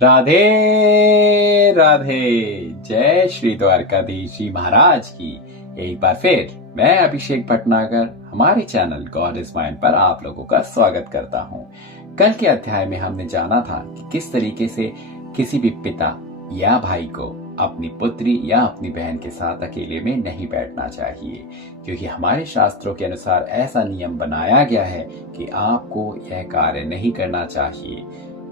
राधे राधे। जय श्री द्वारकाधीश जी महाराज की। एक बार फिर मैं अभिषेक भटनागर हमारे चैनल गॉड इज माइंड पर आप लोगों का स्वागत करता हूं। कल के अध्याय में हमने जाना था कि किस तरीके से किसी भी पिता या भाई को अपनी पुत्री या अपनी बहन के साथ अकेले में नहीं बैठना चाहिए, क्योंकि हमारे शास्त्रों के अनुसार ऐसा नियम बनाया गया है कि आपको यह कार्य नहीं करना चाहिए।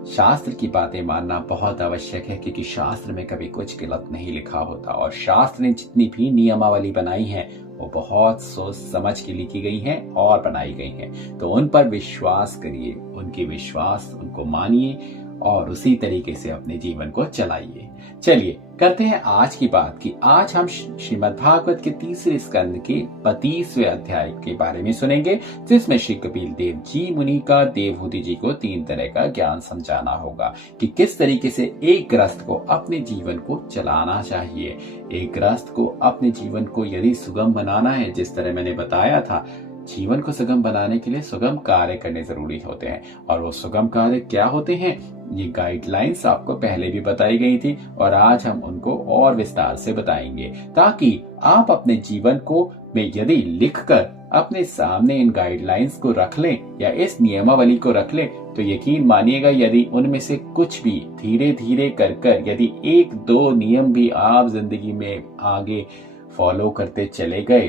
शास्त्र की बातें मानना बहुत आवश्यक है, क्योंकि शास्त्र में कभी कुछ गलत नहीं लिखा होता और शास्त्र ने जितनी भी नियमावली बनाई है वो बहुत सोच समझ के लिखी गई हैं और बनाई गई हैं। तो उन पर विश्वास करिए, उनके विश्वास उनको मानिए और उसी तरीके से अपने जीवन को चलाइए। चलिए करते हैं आज की बात की। आज हम श्रीमद् भागवत के तीसरे स्कंद के 32वें अध्याय के बारे में सुनेंगे, जिसमें श्री कपिल देव जी मुनि का देवहूति जी को 3 तरह का ज्ञान समझाना होगा कि किस तरीके से एक गृहस्थ को अपने जीवन को चलाना चाहिए। एक गृहस्थ को अपने जीवन को यदि सुगम बनाना है, जिस तरह मैंने बताया था, जीवन को सुगम बनाने के लिए सुगम कार्य करने जरूरी होते हैं। और वो सुगम कार्य क्या होते हैं, ये गाइडलाइंस आपको पहले भी बताई गई थी और आज हम उनको और विस्तार से बताएंगे, ताकि आप अपने जीवन को में यदि लिखकर अपने सामने इन गाइडलाइंस को रख लें या इस नियमावली को रख लें, तो यकीन मानिएगा यदि उनमें से कुछ भी धीरे धीरे कर यदि 1-2 नियम भी आप जिंदगी में आगे फॉलो करते चले गए,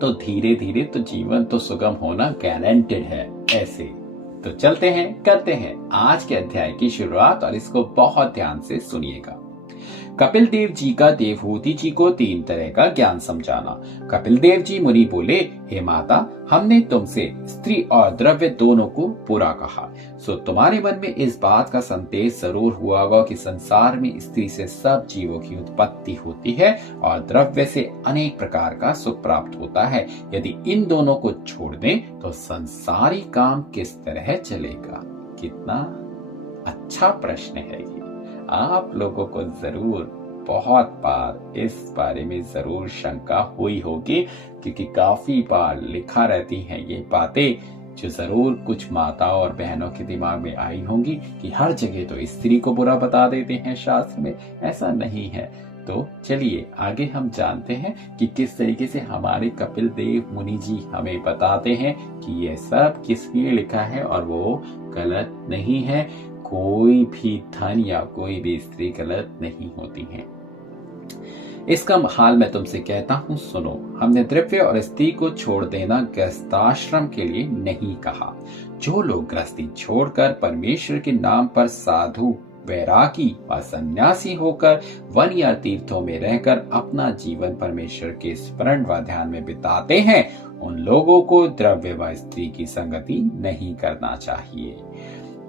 तो धीरे धीरे तो जीवन तो सुगम होना गारंटेड है। ऐसे तो चलते हैं, करते हैं आज के अध्याय की शुरुआत और इसको बहुत ध्यान से सुनिएगा। कपिल देव जी का देवहूति जी को 3 तरह का ज्ञान समझाना। कपिल देव जी मुनि बोले, हे माता, हमने तुमसे स्त्री और द्रव्य दोनों को बुरा कहा, सो तुम्हारे मन में इस बात का संदेश जरूर हुआ होगा कि संसार में स्त्री से सब जीवों की उत्पत्ति होती है और द्रव्य से अनेक प्रकार का सुख प्राप्त होता है। यदि इन दोनों को छोड़ दें तो संसारी काम किस तरह चलेगा? कितना अच्छा प्रश्न है ये। आप लोगों को जरूर बहुत बार इस बारे में जरूर शंका हुई होगी, क्योंकि काफी बार लिखा रहती हैं ये बातें, जो जरूर कुछ माताओं और बहनों के दिमाग में आई होंगी कि हर जगह तो स्त्री को बुरा बता देते हैं शास्त्र में। ऐसा नहीं है। तो चलिए आगे हम जानते हैं कि किस तरीके से हमारे कपिल देव मुनि जी हमें बताते हैं कि ये सब किस लिए लिखा है और वो गलत नहीं है। कोई भी धन या कोई भी स्त्री गलत नहीं होती है। इसका हाल मैं तुमसे कहता हूँ, सुनो। हमने द्रव्य और स्त्री को छोड़ देना गृहस्थाश्रम के लिए नहीं कहा। जो लोग गृहस्थी छोड़कर परमेश्वर के नाम पर साधु, वैरागी व सन्यासी होकर वन या तीर्थों में रहकर अपना जीवन परमेश्वर के स्मरण व ध्यान में बिताते हैं, उन लोगों को द्रव्य व स्त्री की संगति नहीं करना चाहिए।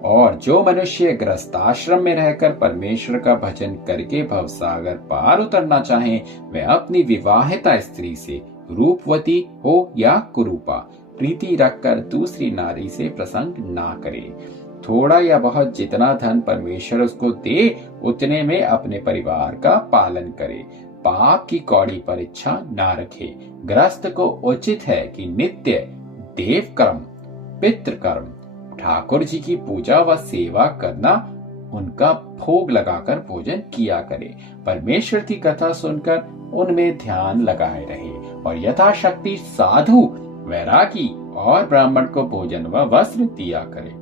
और जो मनुष्य गृहस्थाश्रम में रहकर परमेश्वर का भजन करके भवसागर पार उतरना चाहे, वह अपनी विवाहिता स्त्री से, रूपवती हो या कुरूपा, प्रीति रखकर दूसरी नारी से प्रसंग ना करे। थोड़ा या बहुत जितना धन परमेश्वर उसको दे, उतने में अपने परिवार का पालन करे। पाप की कौड़ी पर इच्छा ना रखे। गृहस्थ को उचित है कि नित्य देव कर्म, पितृकर्म, ठाकुर जी की पूजा व सेवा करना, उनका भोग लगाकर भोजन किया करे। परमेश्वर की कथा सुनकर उनमें ध्यान लगाए रहे और यथाशक्ति साधु, वैरागी और ब्राह्मण को भोजन व वस्त्र दिया करे।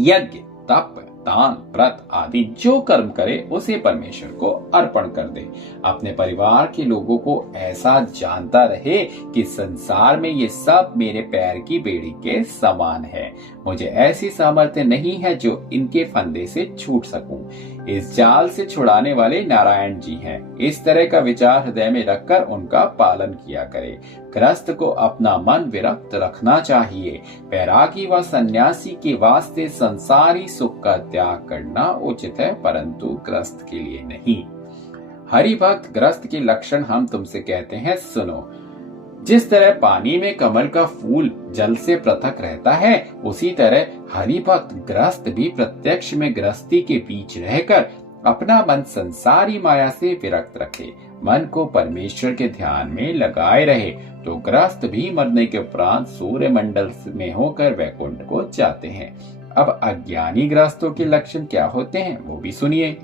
यज्ञ, तप, दान, व्रत आदि जो कर्म करे उसे परमेश्वर को अर्पण कर दे। अपने परिवार के लोगों को ऐसा जानता रहे कि संसार में ये सब मेरे पैर की बेड़ी के समान है। मुझे ऐसी सामर्थ्य नहीं है जो इनके फंदे से छूट सकूं। इस जाल से छुड़ाने वाले नारायण जी हैं। इस तरह का विचार हृदय में रखकर उनका पालन किया करे। गृहस्थ को अपना मन विरक्त रखना चाहिए। वैरागी व सन्यासी के वास्ते संसारी सुख का त्याग करना उचित है, परंतु गृहस्थ के लिए नहीं। हरि भक्त गृहस्थ के लक्षण हम तुमसे कहते हैं, सुनो। जिस तरह पानी में कमल का फूल जल से पृथक रहता है, उसी तरह हरि भक्त गृहस्थ भी प्रत्यक्ष में गृहस्थी के बीच रहकर अपना मन संसारी माया से विरक्त रखे, मन को परमेश्वर के ध्यान में लगाए रहे, तो गृहस्थ भी मरने के उपरांत सूर्य मंडल में होकर वैकुंठ को जाते हैं। अब अज्ञानी गृहस्थों के लक्षण क्या होते हैं वो भी सुनिए।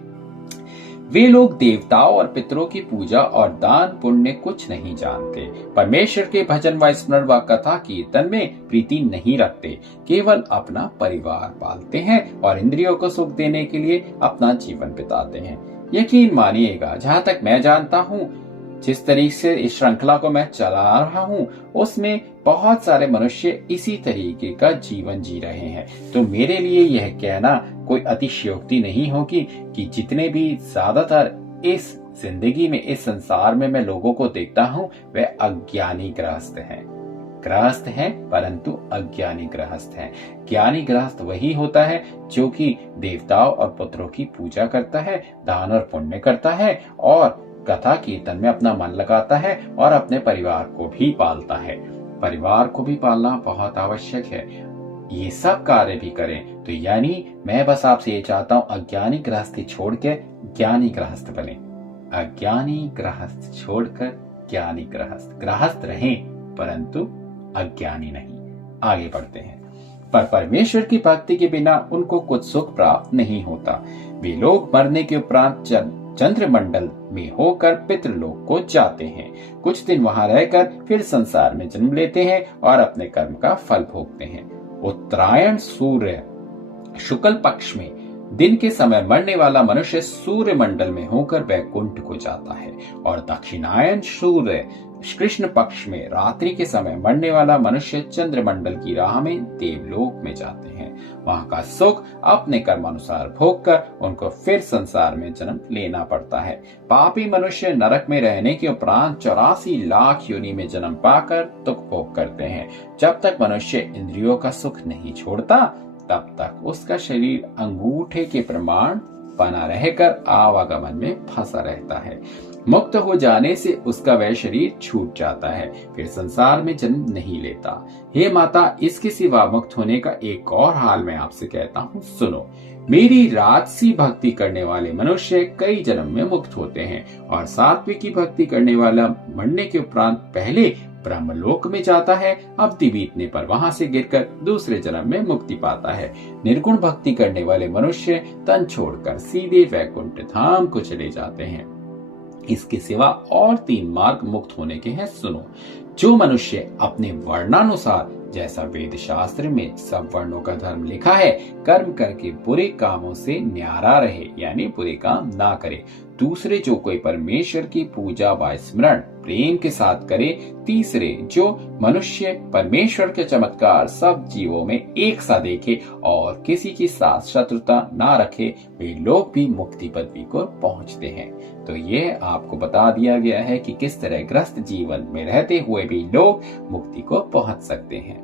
वे लोग देवताओं और पितरों की पूजा और दान पुण्य कुछ नहीं जानते, परमेश्वर के भजन व स्मरण व कथा कीर्तन में प्रीति नहीं रखते, केवल अपना परिवार पालते हैं और इंद्रियों को सुख देने के लिए अपना जीवन बिताते हैं। यकीन मानिएगा, जहाँ तक मैं जानता हूँ, जिस तरीके से इस श्रृंखला को मैं चला रहा हूँ, उसमें बहुत सारे मनुष्य इसी तरीके का जीवन जी रहे हैं। तो मेरे लिए यह कहना कोई अतिशयोक्ति नहीं होगी कि जितने भी ज्यादातर इस जिंदगी में, इस संसार में मैं लोगों को देखता हूँ, वे अज्ञानी गृहस्थ हैं। गृहस्थ हैं परंतु अज्ञानी गृहस्थ हैं। ज्ञानी गृहस्थ वही होता है जो कि देवताओं और पुत्रों की पूजा करता है, दान और पुण्य करता है और कथा कीर्तन में अपना मन लगाता है और अपने परिवार को भी पालता है। परिवार को भी पालना बहुत आवश्यक है, ये सब कार्य भी करें। तो यानी मैं बस आपसे ये चाहता हूं, अज्ञानी गृहस्थी छोड़ के ज्ञानी गृहस्थ बने। अज्ञानी गृहस्थ छोड़कर ज्ञानी गृहस्थ। गृहस्थ रहें परंतु अज्ञानी नहीं। आगे बढ़ते हैं। पर परमेश्वर की भक्ति के बिना उनको कुछ सुख प्राप्त नहीं होता। वे लोग मरने के उपरांत चंद्रमंडल में होकर पितृलोक को जाते हैं। कुछ दिन वहां रहकर फिर संसार में जन्म लेते हैं और अपने कर्म का फल भोगते हैं। उत्तरायण सूर्य शुक्ल पक्ष में दिन के समय मरने वाला मनुष्य सूर्य मंडल में होकर वैकुंठ को जाता है और दक्षिणायन सूर्य कृष्ण पक्ष में रात्रि के समय मरने वाला मनुष्य चंद्रमंडल की राह में देवलोक में जाते हैं। वहां का सुख अपने कर्मानुसार भोग कर उनको फिर संसार में जन्म लेना पड़ता है। पापी मनुष्य नरक में रहने के उपरांत 84 लाख योनि में जन्म पाकर दुख भोग करते हैं। जब तक मनुष्य इंद्रियों का सुख नहीं छोड़ता, तब तक उसका शरीर अंगूठे के प्रमाण बना रहकर आवागमन में फंसा रहता है। मुक्त हो जाने से उसका वह शरीर छूट जाता है, फिर संसार में जन्म नहीं लेता। हे माता, इसके सिवा मुक्त होने का एक और हाल मैं आपसे कहता हूँ, सुनो। मेरी राजसी भक्ति करने वाले मनुष्य कई जन्म में मुक्त होते हैं और सात्विक की भक्ति करने वाला मरने के उपरांत पहले ब्रह्मलोक में जाता है, अवधि बीतने पर वहां से गिरकर दूसरे जन्म में मुक्ति पाता है। निर्गुण भक्ति करने वाले मनुष्य तन छोड़कर सीधे वैकुंठ धाम को चले जाते हैं। इसके सिवा और 3 मार्ग मुक्त होने के हैं, सुनो। जो मनुष्य अपने वर्णानुसार, जैसा वेद शास्त्र में सब वर्णों का धर्म लिखा है, कर्म करके बुरे कामों से न्यारा रहे, यानी बुरे काम ना करे। दूसरे, जो कोई परमेश्वर की पूजा व स्मरण प्रेम के साथ करे। तीसरे, जो मनुष्य परमेश्वर के चमत्कार सब जीवों में एक सा देखे और किसी के साथ शत्रुता ना रखे, वे लोग भी मुक्ति पदवी को पहुंचते हैं। तो ये आपको बता दिया गया है कि किस तरह ग्रस्त जीवन में रहते हुए भी लोग मुक्ति को पहुंच सकते हैं।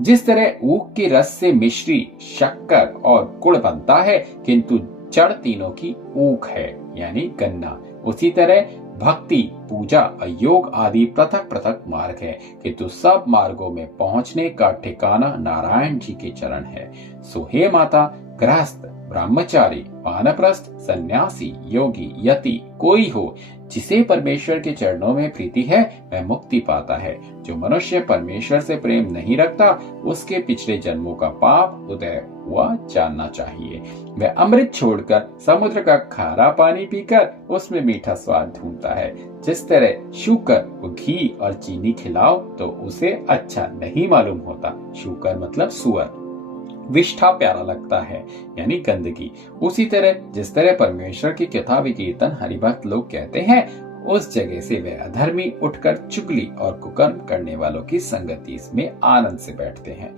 जिस तरह ऊख के रस से मिश्री, शक्कर और गुड़ बनता है, किंतु जड़ तीनों की ऊख है, यानी गन्ना, उसी तरह भक्ति, पूजा, योग आदि पृथक पृथक मार्ग है, किंतु सब मार्गों में पहुंचने का ठिकाना नारायण जी के चरण है। सो हे माता, गृहस्थ, ब्रह्मचारी, वानप्रस्थ, सन्यासी, योगी, यति कोई हो, जिसे परमेश्वर के चरणों में प्रीति है, वह मुक्ति पाता है। जो मनुष्य परमेश्वर से प्रेम नहीं रखता, उसके पिछले जन्मों का पाप उदय हुआ जानना चाहिए। वह अमृत छोड़कर समुद्र का खारा पानी पीकर उसमें मीठा स्वाद ढूंढता है। जिस तरह शुकर को घी और चीनी खिलाओ तो उसे अच्छा नहीं मालूम होता, शुकर मतलब सुअर, विष्ठा प्यारा लगता है, यानी गंदगी। उसी तरह जिस तरह परमेश्वर की कथा विकीर्तन हरिभक्त लोग कहते हैं, उस जगह से वे अधर्मी उठकर चुगली और कुकर्म करने वालों की संगति में आनंद से बैठते हैं।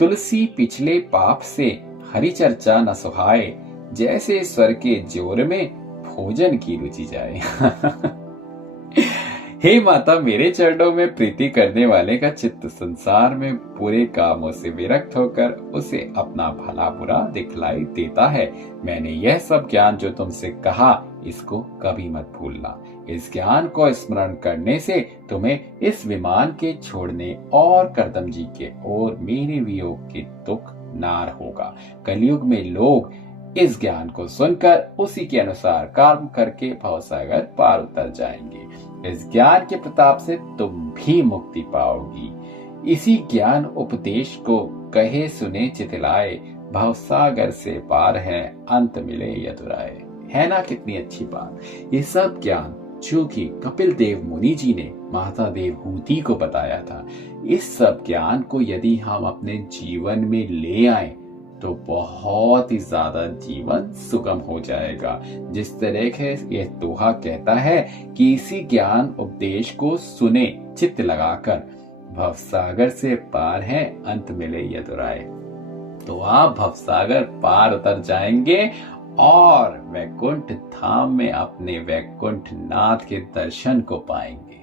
तुलसी पिछले पाप से हरि चर्चा न सुहाए, जैसे स्वर के जोर में भोजन की रुचि जाए। हे माता, मेरे चरणों में प्रीति करने वाले का चित्त संसार में बुरे कामों से विरक्त होकर उसे अपना भला बुरा दिखलाई देता है। मैंने यह सब ज्ञान जो तुमसे कहा, इसको कभी मत भूलना। इस ज्ञान को स्मरण करने से तुम्हें इस विमान के छोड़ने और करदम जी के और मेरे वियोग के दुख नार होगा। कलयुग में लोग इस ज्ञान को सुनकर उसी के अनुसार कर्म करके भवसागर पार उतर जाएंगे। इस ज्ञान के प्रताप से तुम भी मुक्ति पाओगी। इसी ज्ञान उपदेश को कहे सुने चितलाए, भवसागर से पार है, अंत मिले यदुराए। है ना कितनी अच्छी बात। ये सब ज्ञान जो कि कपिल देव मुनि जी ने माता देवहूति को बताया था, इस सब ज्ञान को यदि हम अपने जीवन में ले आए तो बहुत ही ज्यादा जीवन सुगम हो जाएगा। जिस तरह के ये दोहा कहता है कि इसी ज्ञान उपदेश को सुने चित्त लगाकर, भवसागर से पार है, अंत मिले यदुराए। तो आप भवसागर पार उतर जाएंगे और वैकुंठ धाम में अपने वैकुंठ नाथ के दर्शन को पाएंगे।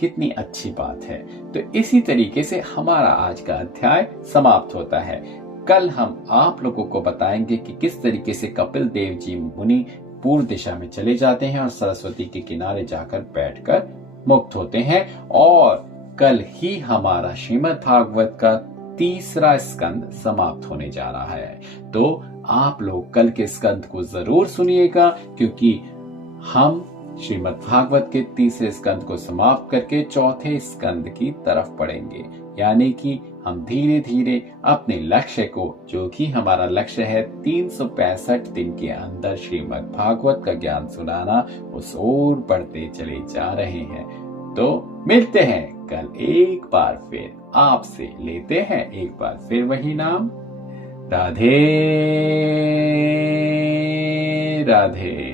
कितनी अच्छी बात है। तो इसी तरीके से हमारा आज का अध्याय समाप्त होता है। कल हम आप लोगों को बताएंगे कि किस तरीके से कपिल देव जी मुनि पूर्व दिशा में चले जाते हैं और सरस्वती के किनारे जाकर बैठकर मुक्त होते हैं। और कल ही हमारा श्रीमद् भागवत का तीसरा स्कंद समाप्त होने जा रहा है। तो आप लोग कल के स्कंद को जरूर सुनिएगा, क्योंकि हम श्रीमद् भागवत के तीसरे स्कंद को समाप्त करके चौथे स्कंद की तरफ बढ़ेंगे। यानी कि हम धीरे धीरे अपने लक्ष्य को, जो कि हमारा लक्ष्य है 365 दिन के अंदर श्रीमद् भागवत का ज्ञान सुनाना, उस ओर बढ़ते चले जा रहे हैं। तो मिलते हैं कल एक बार फिर आपसे, लेते हैं एक बार फिर वही नाम। राधे राधे।